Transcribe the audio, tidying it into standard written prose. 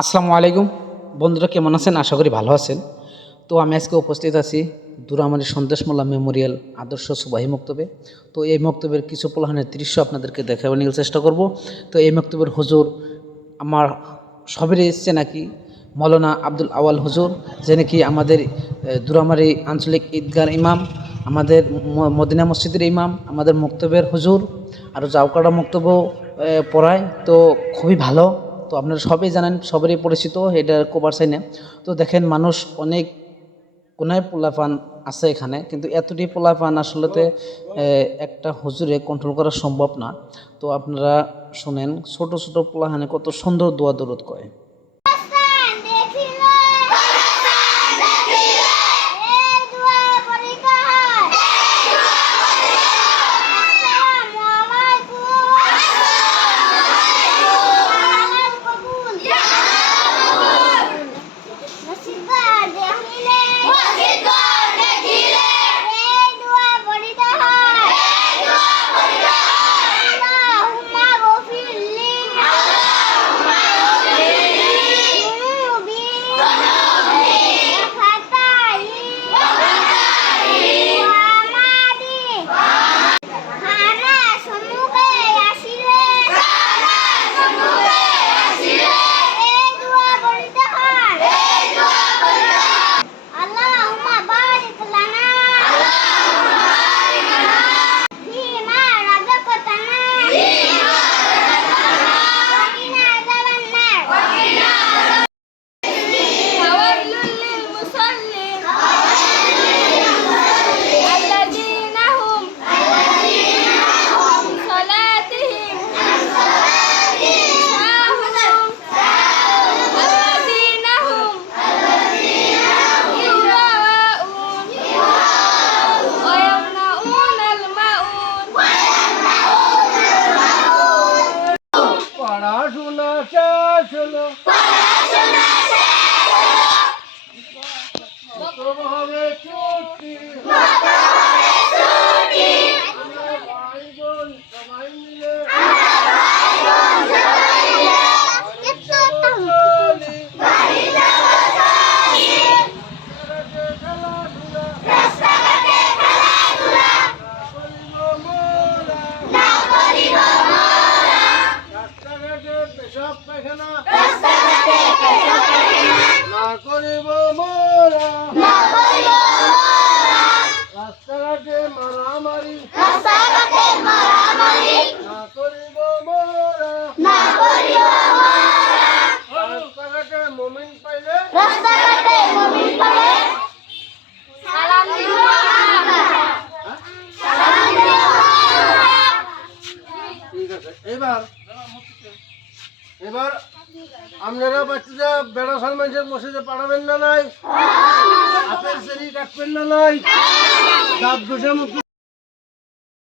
আসসালামু আলাইকুম বন্ধুরা, কেমন আছেন? আশা করি ভালো আছেন। তো আমি আজকে উপস্থিত আছি দুরামারি সন্দেশ মোল্লা মেমোরিয়াল আদর্শ সুবাহি মক্তবে। তো এই মক্তবের কিছু পোলাহানের দৃশ্য আপনাদেরকে দেখাবার নিয়ে চেষ্টা করব। তো এই মক্তবের হুজুর আমার সবেরই চেনাকি মৌলানা আব্দুল আওয়াল হুজুর, যে নাকি আমাদের দুরামারি আঞ্চলিক ঈদগার ইমাম, আমাদের মদিনা মসজিদের ইমাম, আমাদের মক্তবের হুজুর, আর জাউকাড়া মক্তব পড়ায়। তো খুবই ভালো। তো আপনারা সবাই জানেন, সবারই পরিচিত এটা কোবার সাইনে। তো দেখেন, মানুষ অনেক কোনায় পোলাপান আছে এখানে, কিন্তু এতটি পোলাপান আসলেতে একটা হুজুরে কন্ট্রোল করা সম্ভব না। তো আপনারা শুনেন, ছোট ছোট পোলাহানে কত সুন্দর দোয়া দরুদ করে। পড়াশোনা শেষ হলো, হবে ছুটি, ভাই বোন সবাই মিলে পেশাব পায়খানা না করিব মোরা, রাস্তাঘাটে মারামারি না করিব মোরা, রাস্তাঘাটে মুমিন পাইলে ঠিক আছে। এবার আপনারা বাচ্চাদের বেড়া সালমানসের মসজিদে পাঠাবেন না, নাই আপেল চেরি কাটবেন না, নাই দাঁত ঘষে মুখ